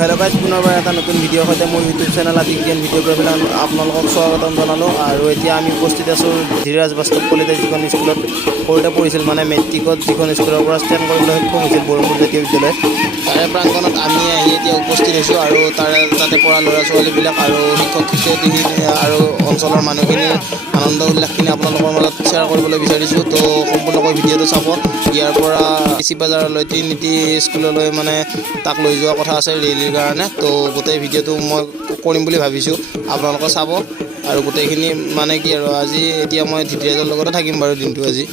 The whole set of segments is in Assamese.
হেল্ল' গাইজ, পুনৰবাৰ এটা নতুন ভিডিঅ'ৰ সৈতে মোৰ ইউটিউব চেনেল আদি জ্ঞান ভিডিঅ'গ্ৰাফীলৈ আপোনালোকক স্বাগতম জনালোঁ। আৰু এতিয়া আমি উপস্থিত আছোঁ ধীৰাজ বাস্তৱ কলিতা যিখন স্কুলত সৰুতে পঢ়িছিল, মানে মেট্ৰিকত যিখন স্কুলৰ পৰা ষ্টেণ্ড কৰিবলৈ সক্ষম হৈছিল, বৰমপুৰ জাতীয় বিদ্যালয়। তাৰে প্ৰাংগণত আমি আহি এতিয়া উপস্থিত হৈছোঁ আৰু তাতে পঢ়া ল'ৰা ছোৱালীবিলাক আৰু শিক্ষক শিক্ষয়িত্ৰীখিনি আৰু অঞ্চলৰ মানুহখিনিৰ আনন্দ উল্লাসখিনি আপোনালোকৰ মাজত শ্বেয়াৰ কৰিবলৈ বিচাৰিছোঁ। তো সম্পূৰ্ণকৈ ভিডিঅ'টো চাব। ইয়াৰ পৰা চিপাঝাৰলৈ ট্ৰিনিটি স্কুললৈ মানে তাক লৈ যোৱা কথা আছে ৰেলীৰ কাৰণে। তো গোটেই ভিডিঅ'টো মই কৰিম বুলি ভাবিছোঁ, আপোনালোকে চাব। আৰু গোটেইখিনি মানে কি আৰু আজি এতিয়া মই ধীৰাজৰ লগতে থাকিম বাৰু দিনটো আজি।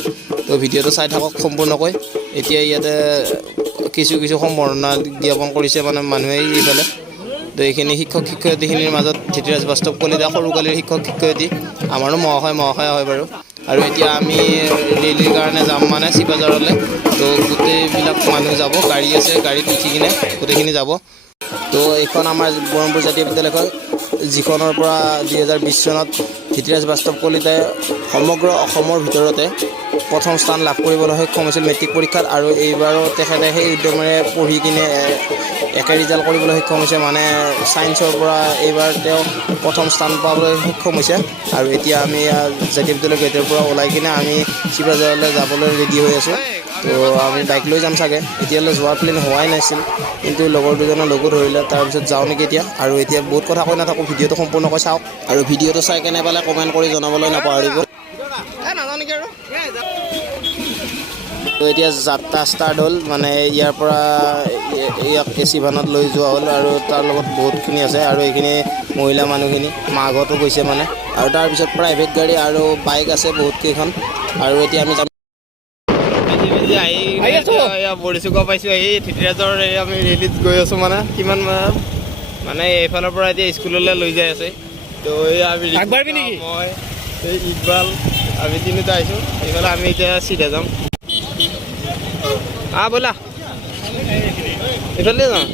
তো ভিডিঅ'টো চাই থাকক সম্পূৰ্ণকৈ। এতিয়া ইয়াতে কিছু সম্বৰ্ধনা জ্ঞাপন কৰিছে মানে মানুহে এইফালে। তো এইখিনি শিক্ষক শিক্ষয়িত্ৰীখিনিৰ মাজত ধীৰাজ বাস্তৱ কলিতা সৰুকালীৰ শিক্ষক শিক্ষয়িত্ৰী, আমাৰো মহাশয়া হয় বাৰু। আৰু এতিয়া আমি ৰেলীৰ কাৰণে যাম মানে চিপাঝাৰলৈ। তো গোটেইবিলাক মানুহ যাব, গাড়ী আছে, গাড়ীত উঠি কিনে গোটেইখিনি যাব। তো এইখন আমাৰ বৰমপুৰ জাতীয় বিদ্যালয়খন, যিখনৰ পৰা 2020 চনত ধীৰাজ বাস্তৱ কলিতাই সমগ্ৰ অসমৰ ভিতৰতে প্ৰথম স্থান লাভ কৰিবলৈ সক্ষম হৈছিল মেট্ৰিক পৰীক্ষাত। আৰু এইবাৰো তেখেতে সেই উদ্যমেৰে পঢ়ি কিনে একে ৰিজাল্ট কৰিবলৈ সক্ষম হৈছে, মানে ছায়েন্সৰ পৰা এইবাৰ তেওঁ প্ৰথম স্থান পাবলৈ সক্ষম হৈছে। আৰু এতিয়া আমি জাতীয় বিদ্যালয় গেটৰ পৰা ওলাই কিনে আমি চিপাঝাৰলৈ যাবলৈ ৰেডি হৈ আছোঁ। তো আমি বাইক লৈ যাম চাগে, এতিয়ালৈ যোৱাৰ প্লেন হোৱাই নাছিল, কিন্তু লগৰ দুজনে লগো ধৰিলে। তাৰপিছত যাওঁ নেকি এতিয়া। আৰু এতিয়া বহুত কথা কৈ নাথাকোঁ, ভিডিঅ'টো সম্পূৰ্ণকৈ চাওক। আৰু ভিডিঅ'টো চাই কেনে পালে কমেণ্ট কৰি জনাবলৈ নাপাহৰিব। তো এতিয়া যাত্ৰা ষ্টাৰ্ট হ'ল, মানে ইয়াৰ পৰা ইয়াক এচি ভানত লৈ যোৱা হ'ল আৰু তাৰ লগত বহুতখিনি আছে। আৰু এইখিনি মহিলা মানুহখিনি মাকহঁতো গৈছে মানে। আৰু তাৰপিছত প্ৰাইভেট গাড়ী আৰু বাইক আছে বহুত কেইখন। আৰু এতিয়া আমি বৰিছোঁ গৈ পাইছোঁ, এই ধীৰাজৰ আমি ৰেলীত গৈ আছোঁ মানে। কিমান মানে এইফালৰ পৰা এতিয়া স্কুললৈ লৈ যাই আছে। তো এই আমি মই এই ইকবাল আমি তিনিটা আহিছোঁ। এইফালে আমি এতিয়া চিধা যাম। ব'লা এইফালে যাওঁ।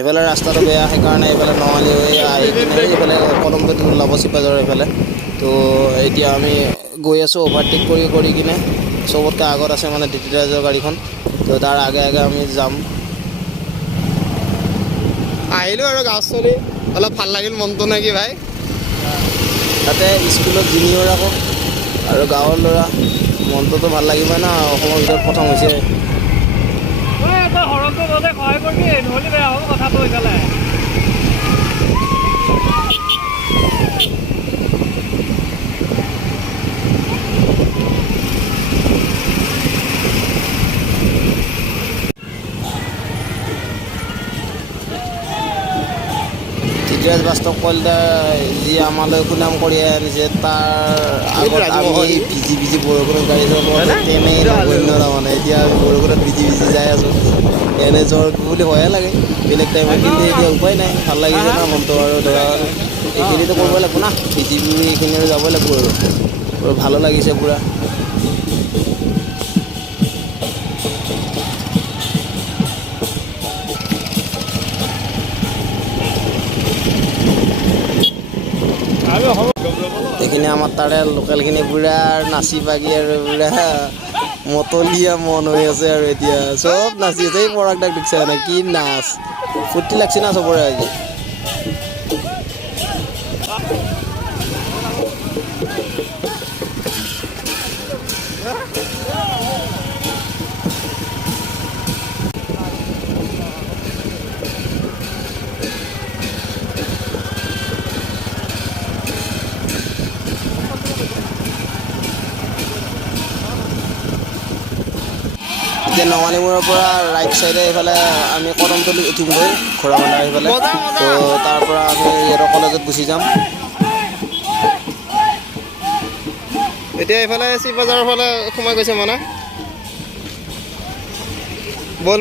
এইফালে ৰাস্তাটো বেয়া, সেইকাৰণে এইফালে নমালি হৈ আহি কিনে এইফালে কদমপতি ওলাব চিপাঝাৰৰ এইফালে। তো এতিয়া আমি গৈ আছোঁ অভাৰটেক কৰি কিনে। চবতকৈ আগত আছে মানে ধীৰাজৰ গাড়ীখন। তো তাৰ আগে আমি যাম। আহিলোঁ আৰু গাঁও চলি অলপ ভাল লাগিল মনটো নে কি ভাই। তাতে স্কুলত জুনিয়ৰ আকৌ আৰু গাঁৱৰ ল'ৰা, মনটোতো ভাল লাগিবই না, অসমৰ ভিতৰত প্ৰথম হৈছে। সহায় কৰিবি, নহ'লে বেয়া হ'ব কথাটো এইফালে। ধীৰাজ বাস্তৱ কলিতা যি আমালৈ সুনাম কঢ়িয়াই আনিছে, তাৰ আগত আমি ভিজি বৰষুণত গাড়ী চলাব তেনেই নগণ্য তাৰমানে। এতিয়া আমি বৰষুণত ভিজি যাই আছোঁ, এনে জ্বৰ বুলি ভয়ে লাগে বেলেগ টাইমত, কিন্তু এতিয়া উপায় নাই, ভাল লাগিছে না মনটো। আৰু ধৰা এইখিনিতো কৰিব লাগিব না, ভিজি এইখিনি আৰু যাবই লাগিব আৰু ভালো লাগিছে পূৰা। এইখিনি আমাৰ তাৰে লোকেলখিনি পূৰা নাচি বাগি আৰু পূৰা মতলীয়া মন হৈ আছে। আৰু এতিয়া চব নাচি আছে। এই পৰাগদাক দেখিছে মানে কি নাচ, ফূৰ্তি লাগছে না চবৰে আজি। এতিয়া নঙালীমূৰৰ পৰা ৰাইট চাইডে এইফালে আমি কদমতলি উঠিমগৈ ঘোঁৰাবন্ধাৰ সেইফালে। তো তাৰ পৰা আমি ইয়াৰ কলেজত গুচি যাম। এতিয়া এইফালে চিপাঝাৰৰ ফালে সোমাই গৈছে মানে। বল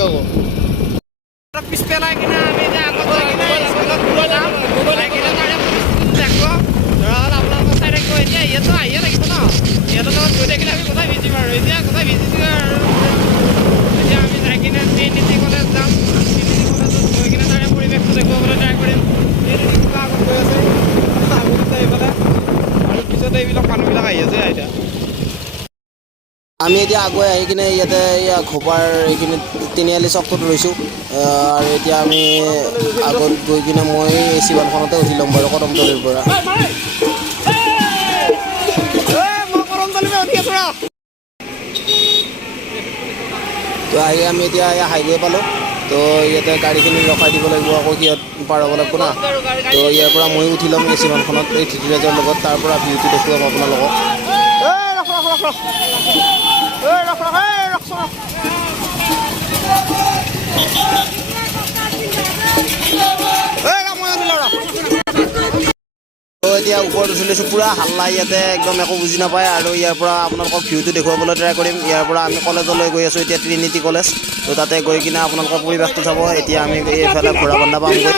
আকৌ পিছ পেলাই কিনে আমি এতিয়া আগত যাই কিনে স্কুলত গৈ যাম যাই কিনে তাৰে দেখব ধৰা হ'ল আপোনালোকৰ চাই থাকিব এতিয়া ইয়াতো আহিয়ে থাকিব ন সিহঁতৰ লগত গৈ থাকিলে আমি কোথায় ভিজিম আৰু এতিয়া কোথায় ভিজিছোঁ আৰু এতিয়া আমি যাই কিনে ট্ৰিনিটি কলেজ যাম ট্ৰিনিটি কলেজত গৈ কিনে তাৰে পৰিৱেশটো দেখুৱাবলৈ ট্ৰাই কৰিম ট্ৰিনিটি খোলা আগত গৈ আছে আগতে এইফালে আৰু পিছতে এইবিলাক মানুহবিলাক আহি আছে এতিয়া আমি এতিয়া আগুৱাই আহি কিনে ইয়াতে ঘোপাৰ এইখিনি তিনিআলি চকটোত ৰৈছোঁ আৰু এতিয়া আমি আগত গৈ কিনে মই এই চিবানখনতে উঠি ল'ম বাৰু কদমতলিৰ পৰা তো আহি আমি এতিয়া হাইৱে পালোঁ তো ইয়াতে গাড়ীখিনি ৰখাই দিব লাগিব আকৌ সিহঁত পাৰ হ'ব লাগিব না তো ইয়াৰ পৰা ময়ো উঠি ল'ম এই চিবানখনত এই ধৃতিৰাজৰ লগত তাৰ পৰা ভিউটো দেখুৱাম আপোনালোকক এতিয়া ওপৰত উঠিলৈছোঁ পূৰা হাল্লা ইয়াতে একদম একো বুজি নাপায় আৰু ইয়াৰ পৰা আপোনালোকক ভিউটো দেখুৱাবলৈ ট্ৰাই কৰিম ইয়াৰ পৰা আমি কলেজলৈ গৈ আছোঁ এতিয়া ট্ৰিনিটি কলেজ তো তাতে গৈ কিনে আপোনালোকৰ পৰিৱেশটো চাব এতিয়া আমি এইফালে ঘোঁৰাবন্ধা পামগৈ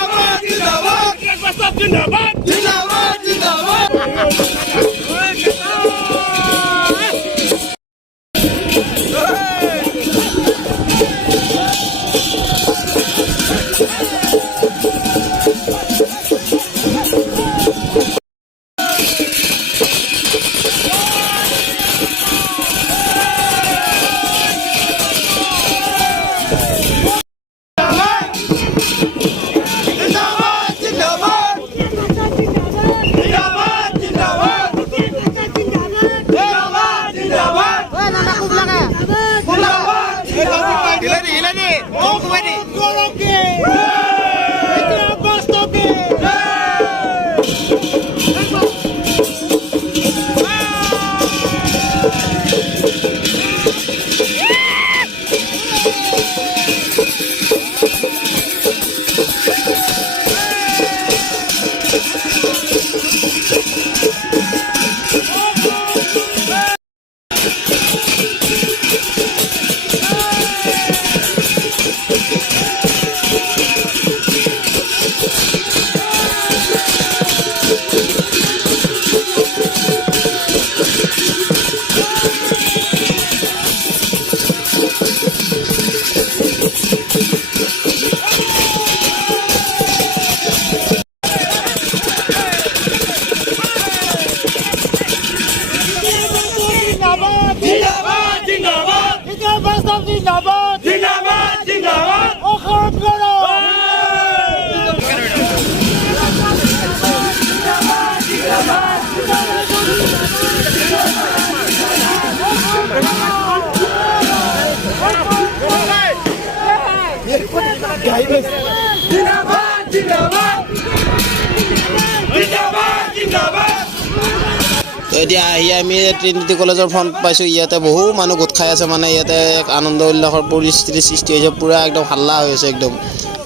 এতিয়া আহি আমি ট্ৰিনিটি কলেজৰ ফ্ৰণ্ট পাইছোঁ ইয়াতে বহু মানুহ গোট খাই আছে মানে ইয়াতে এক আনন্দ উল্লাসৰ পৰিস্থিতিৰ সৃষ্টি হৈছে পূৰা একদম হাল্লা হৈ আছে একদম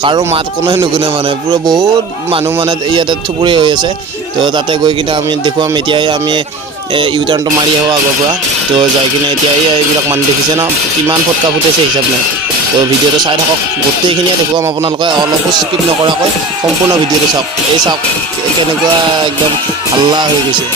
কাৰো মাত কোনোৱে নুশুনে মানে পূৰা বহুত মানুহ মানে ইয়াতে থুপুৰি হৈ আছে তো তাতে গৈ কিনে আমি দেখুৱাম এতিয়া আমি ইউটাৰ্ণটো মাৰি আহোঁ আগৰ পৰা তো যাই কিনে এতিয়া এইবিলাক মানুহ দেখিছে ন কিমান ফটকা ফুটাইছে হিচাপ নাই তো ভিডিঅ'টো চাই থাকক গোটেইখিনিয়ে দেখুৱাম আপোনালোকে অলপো স্কিপ নকৰাকৈ সম্পূৰ্ণ ভিডিঅ'টো চাওক এই চাওক কেনেকুৱা একদম হাল্লা হৈ গৈছে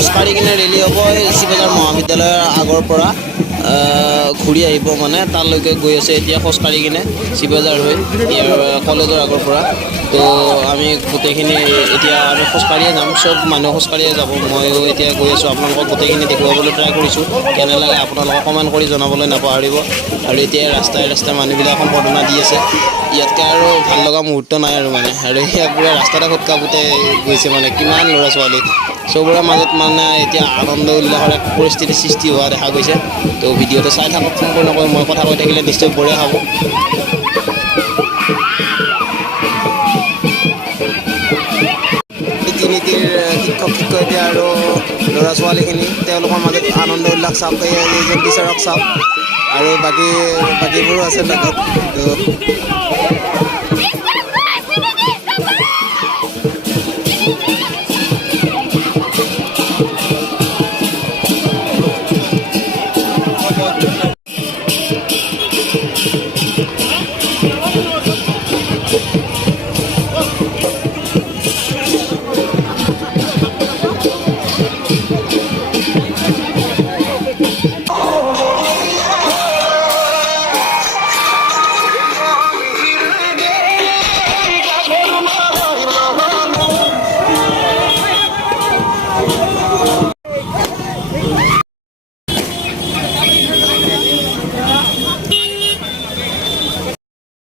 খোজকাঢ়ি কিনে ৰেলি হ'ব চিবজাৰ মহাবিদ্যালয়ৰ আগৰ পৰা ঘূৰি আহিব মানে তালৈকে গৈ আছে এতিয়া খোজকাঢ়ি কিনে চিবজাৰ হৈ ইয়াৰ কলেজৰ আগৰ পৰা তো আমি গোটেইখিনি এতিয়া আমি খোজকাঢ়িয়ে যাম চব মানুহ খোজকাঢ়িয়ে যাব ময়ো এতিয়া গৈ আছোঁ আপোনালোকক গোটেইখিনি দেখুৱাবলৈ ট্ৰাই কৰিছোঁ কেনে লাগে আপোনালোকক কমেণ্ট কৰি জনাবলৈ নাপাহৰিব আৰু এতিয়া ৰাস্তাই ৰাস্তাই মানুহবিলাক সম্বৰ্ধনা দি আছে ইয়াতকৈ আৰু ভাল লগা মুহূৰ্ত নাই আৰু মানে আৰু ইয়াত পুৰা ৰাস্তাতে খোজ কাঢ়োতে গৈছে মানে কিমান ল'ৰা ছোৱালী চবৰে মাজত মানে এতিয়া আনন্দ উল্লাসৰ এক পৰিস্থিতিৰ সৃষ্টি হোৱা দেখা গৈছে তো ভিডিঅ'টো চাই থাকক সম্পূৰ্ণকৈ মই কথা কৈ থাকিলে নিশ্চয় বৰে হ'ব ৰীতি নীতিৰ শিক্ষক শিক্ষয়িত্ৰী আৰু ল'ৰা ছোৱালীখিনি তেওঁলোকৰ মাজত আনন্দ উল্লাস চাওক এইজন টিচাৰক চাওক আৰু বাকীবোৰো আছে লগত তো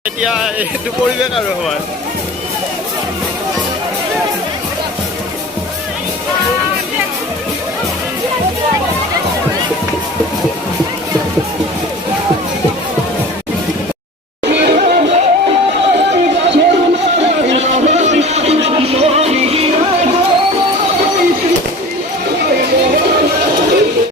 এতিয়া এইটো পৰিৱেশ আৰু হয়